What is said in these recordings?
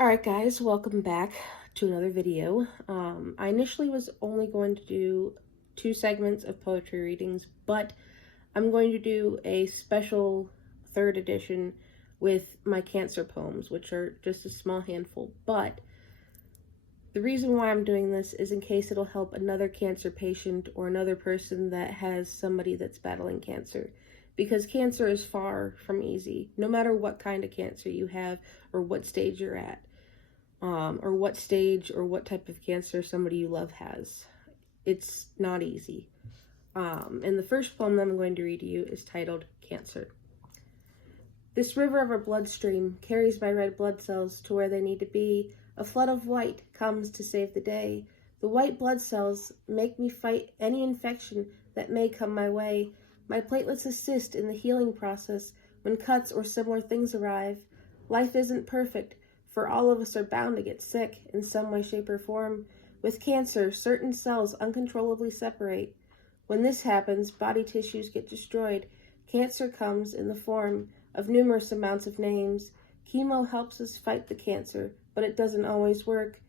Alright guys, welcome back to another video. I initially was only going to do 2 segments of poetry readings, but I'm going to do a special 3rd edition with my Cancer poems, which are just a small handful. But the reason why I'm doing this is in case it'll help another cancer patient or another person that has somebody that's battling cancer. Because cancer is far from easy, no matter what kind of cancer you have or what stage you're at. Or what stage or what type of cancer somebody you love has. It's not easy. And the first poem that I'm going to read to you is titled Cancer. This river of our bloodstream carries my red blood cells to where they need to be. A flood of white comes to save the day. The white blood cells make me fight any infection that may come my way. My platelets assist in the healing process when cuts or similar things arrive. Life isn't perfect, for all of us are bound to get sick in some way, shape, or form. With cancer, certain cells uncontrollably separate. When this happens, body tissues get destroyed. Cancer comes in the form of numerous amounts of names. Chemo helps us fight the cancer, but it doesn't always work.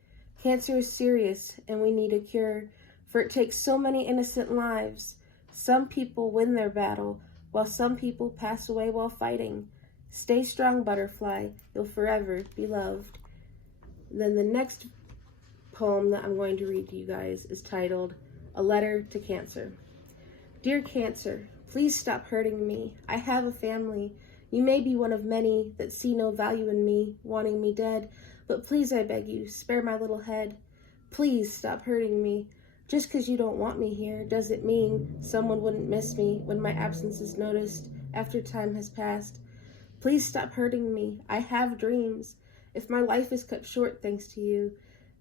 Cancer is serious, and we need a cure, for it takes so many innocent lives. Some people win their battle, while some people pass away while fighting. Stay strong, butterfly. You'll forever be loved. Then the next poem that I'm going to read to you guys is titled A Letter to Cancer. Dear Cancer, please stop hurting me. I have a family. You may be one of many that see no value in me, wanting me dead, but please, I beg you, spare my little head. Please stop hurting me. Just 'cause you don't want me here doesn't mean someone wouldn't miss me when my absence is noticed after time has passed. Please stop hurting me. I have dreams. If my life is cut short thanks to you,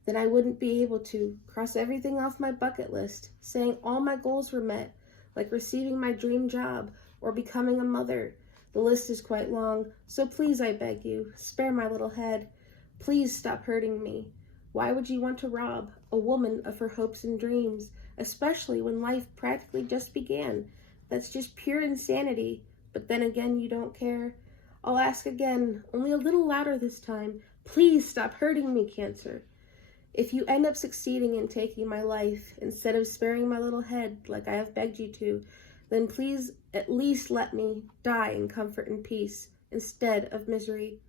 then I wouldn't be able to cross everything off my bucket list, saying all my goals were met, like receiving my dream job or becoming a mother. The list is quite long, so please, I beg you, spare my little head. Please stop hurting me. Why would you want to rob a woman of her hopes and dreams, especially when life practically just began? That's just pure insanity, but then again, you don't care. I'll ask again, only a little louder this time. Please stop hurting me, Cancer. If you end up succeeding in taking my life instead of sparing my little head like I have begged you to, then please at least let me die in comfort and peace instead of misery.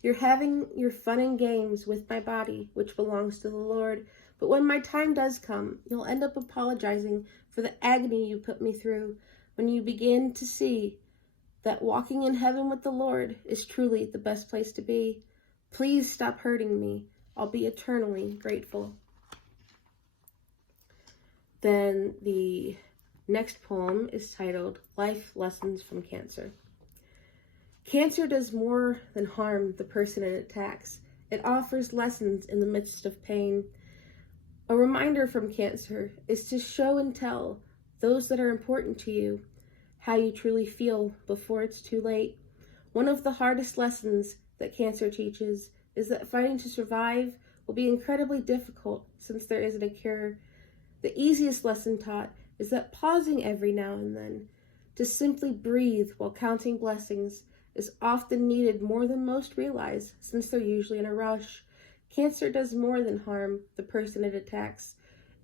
You're having your fun and games with my body, which belongs to the Lord, but when my time does come, you'll end up apologizing for the agony you put me through when you begin to see that walking in heaven with the Lord is truly the best place to be. Please stop hurting me. I'll be eternally grateful. Then the next poem is titled Life Lessons from Cancer. Cancer does more than harm the person it attacks. It offers lessons in the midst of pain. A reminder from cancer is to show and tell those that are important to you how you truly feel before it's too late. One of the hardest lessons that cancer teaches is that fighting to survive will be incredibly difficult since there isn't a cure. The easiest lesson taught is that pausing every now and then to simply breathe while counting blessings is often needed more than most realize, since they're usually in a rush. Cancer does more than harm the person it attacks.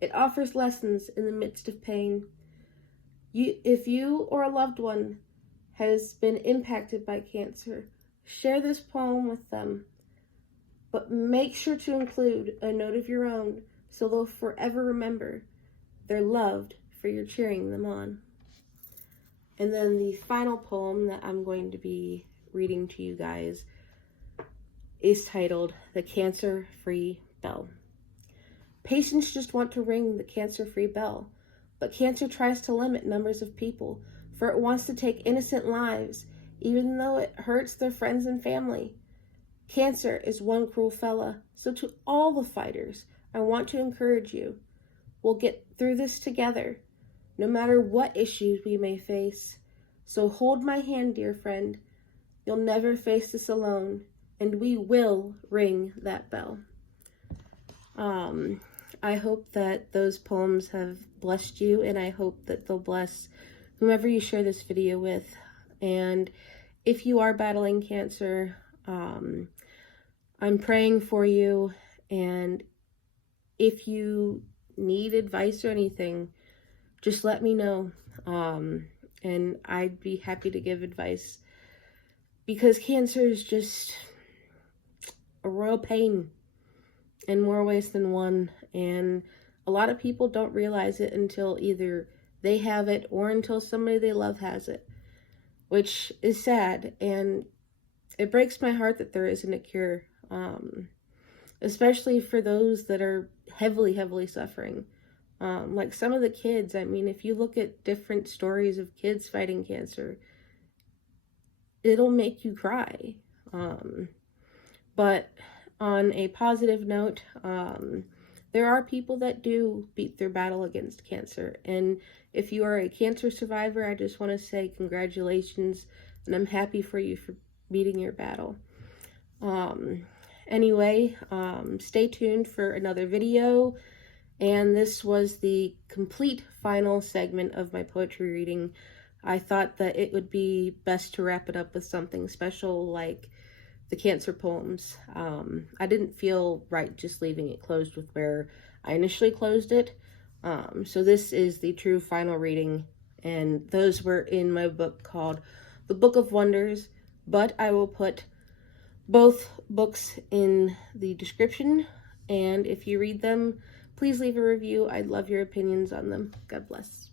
It offers lessons in the midst of pain. If you or a loved one has been impacted by cancer, share this poem with them, but make sure to include a note of your own so they'll forever remember they're loved for your cheering them on. And then the final poem that I'm going to be reading to you guys is titled The Cancer-Free Bell. Patients just want to ring the cancer-free bell, but cancer tries to limit numbers of people, for it wants to take innocent lives, even though it hurts their friends and family. Cancer is one cruel fella, so to all the fighters, I want to encourage you. We'll get through this together, no matter what issues we may face. So hold my hand, dear friend. You'll never face this alone, and we will ring that bell. I hope that those poems have blessed you, and I hope that they'll bless whomever you share this video with. And if you are battling cancer, I'm praying for you, and if you need advice or anything, just let me know. And I'd be happy to give advice, because cancer is just a royal pain in more ways than one, and a lot of people don't realize it until either they have it or until somebody they love has it, which is sad, and it breaks my heart that there isn't a cure, especially for those that are heavily suffering. Like some of the kids, I mean, if you look at different stories of kids fighting cancer, it'll make you cry. But on a positive note, there are people that do beat their battle against cancer. And if you are a cancer survivor, I just want to say congratulations, and I'm happy for you for beating your battle. Anyway, stay tuned for another video. And this was the complete final segment of my poetry reading. I thought that it would be best to wrap it up with something special like the cancer poems. I didn't feel right just leaving it closed with where I initially closed it. So this is the true final reading, and those were in my book called The Book of Wonders, but I will put both books in the description, and if you read them, please leave a review. I'd love your opinions on them. God bless.